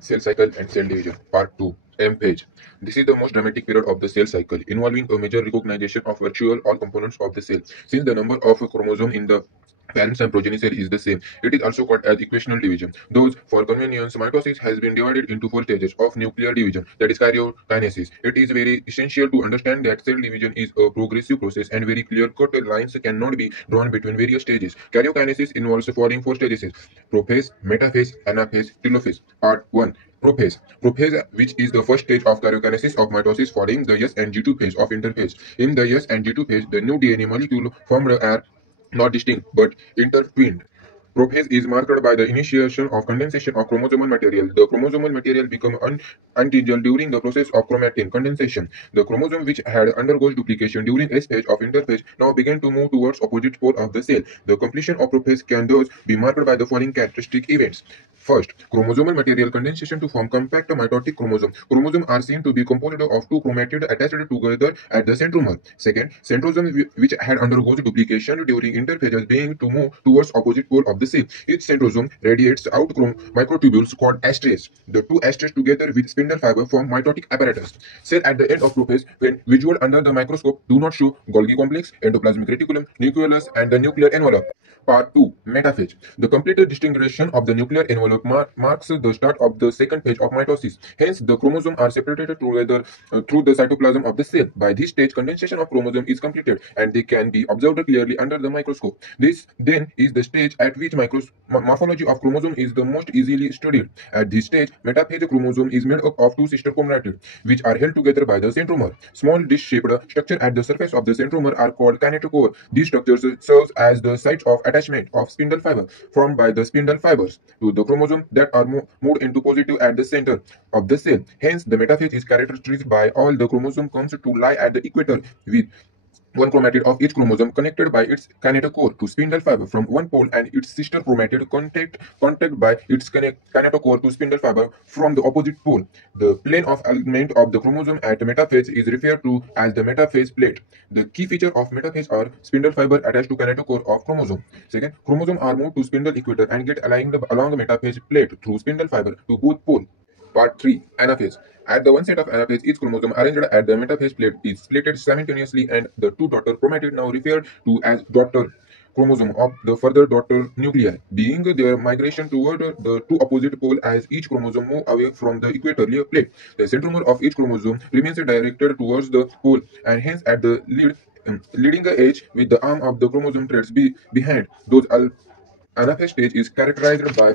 Cell cycle and cell division. Part 2. M phase. This is the most dramatic period of the cell cycle, involving a major recognition of virtually all components of the cell. Since the number of chromosomes in the parents and progeny cell is the same, it is also called as equational division. Those, for convenience, mitosis has been divided into 4 stages of nuclear division, that is karyokinesis. It is very essential to understand that cell division is a progressive process and very clear-cut lines cannot be drawn between various stages. Karyokinesis involves the following 4 stages: prophase, metaphase, anaphase, telophase. Part 1. Prophase. Prophase, which is the first stage of karyokinesis of mitosis following the S and G2 phase of interphase. In the S and G2 phase, the new DNA molecule formed are not distinct but intertwined. Prophase is marked by the initiation of condensation of chromosomal material. The chromosomal material becomes untangled during the process of chromatin condensation. The chromosome which had undergone duplication during S phase of interphase now began to move towards opposite pole of the cell. The completion of prophase can thus be marked by the following characteristic events. First, chromosomal material condensation to form compact mitotic chromosome. Chromosomes are seen to be composed of two chromatids attached together at the centromere. Second, centrosome which had undergone duplication during interphase being to move towards opposite pole of the cell. Each centrosome radiates out microtubules called astraces. The two astraces together with spindle fiber form mitotic apparatus. Cell at the end of prophase, when visual under the microscope, do not show Golgi complex, endoplasmic reticulum, nucleolus, and the nuclear envelope. Part 2. Metaphase. The complete disintegration of the nuclear envelope marks the start of the second phase of mitosis. Hence, the chromosomes are separated together through the cytoplasm of the cell. By this stage, condensation of chromosome is completed and they can be observed clearly under the microscope. This then is the stage at which morphology of chromosome is the most easily studied. At this stage, metaphase chromosome is made up of two sister chromatids, which are held together by the centromere. Small dish-shaped structure at the surface of the centromere are called kinetochore. These structures serve as the sites of attachment of spindle fiber formed by the spindle fibers to the chromosome that are moved into positive at the center of the cell. Hence, the metaphase is characterized by all the chromosome comes to lie at the equator with one chromatid of each chromosome connected by its kinetochore to spindle fiber from one pole and its sister chromatid contact by its kinetochore to spindle fiber from the opposite pole. The plane of alignment of the chromosome at metaphase is referred to as the metaphase plate. The key feature of metaphase are spindle fiber attached to kinetochore of chromosome. Second, chromosomes are moved to spindle equator and get aligned along the metaphase plate through spindle fiber to both poles. Part 3. Anaphase. At the one set of anaphase, each chromosome arranged at the metaphase plate is splitted simultaneously and the two daughter chromatids, now referred to as daughter chromosome of the further daughter nuclei, being their migration toward the two opposite poles as each chromosome moves away from the equatorial plate. The centromere of each chromosome remains directed towards the pole and hence at the leading edge with the arm of the chromosome threads behind. Those anaphase stage is characterized by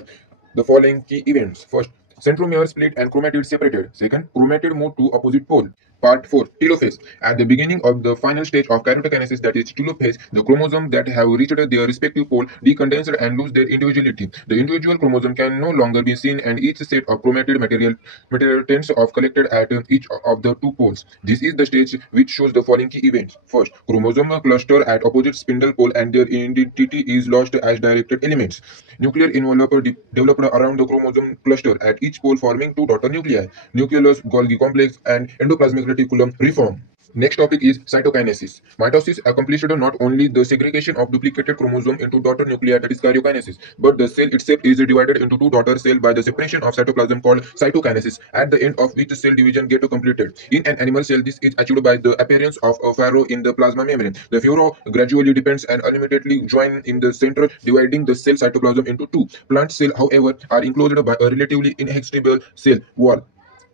the following key events. First, centromere split and chromatid separated. Second, chromatid move to opposite pole. Part 4. Telophase. At the beginning of the final stage of karyokinesis, that is telophase, the chromosomes that have reached their respective pole decondensed and lose their individuality. The individual chromosome can no longer be seen and each set of chromatid material tends of collected at each of the two poles. This is the stage which shows the following key events. First, chromosome cluster at opposite spindle pole and their identity is lost as directed elements. Nuclear envelope developed around the chromosome cluster at each pole forming two daughter nuclei, nucleolus, Golgi complex, and endoplasmic reticulum reform. Next topic is cytokinesis. Mitosis accomplished not only the segregation of duplicated chromosome into daughter nuclei, that is karyokinesis, but the cell itself is divided into two daughter cells by the separation of cytoplasm called cytokinesis, at the end of which cell division gets completed. In an animal cell, this is achieved by the appearance of a furrow in the plasma membrane. The furrow gradually depends and ultimately joins in the center, dividing the cell cytoplasm into two. Plant cells, however, are enclosed by a relatively inextricable cell wall.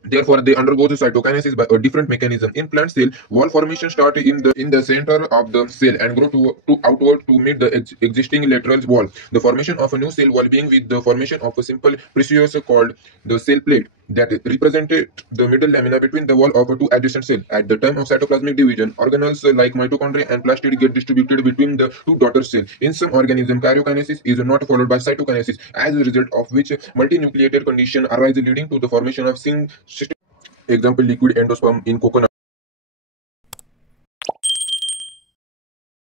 Therefore, they undergo the cytokinesis by a different mechanism. In plant cell, wall formation starts in the center of the cell and grow to outward to meet the existing lateral wall. The formation of a new cell wall being with the formation of a simple precursor called the cell plate that represented the middle lamina between the wall of two adjacent cells. At the time of cytoplasmic division, organelles like mitochondria and plastid get distributed between the two daughter cells. In some organisms, karyokinesis is not followed by cytokinesis, as a result of which multinucleated condition arise leading to the formation of example, liquid endosperm in coconut.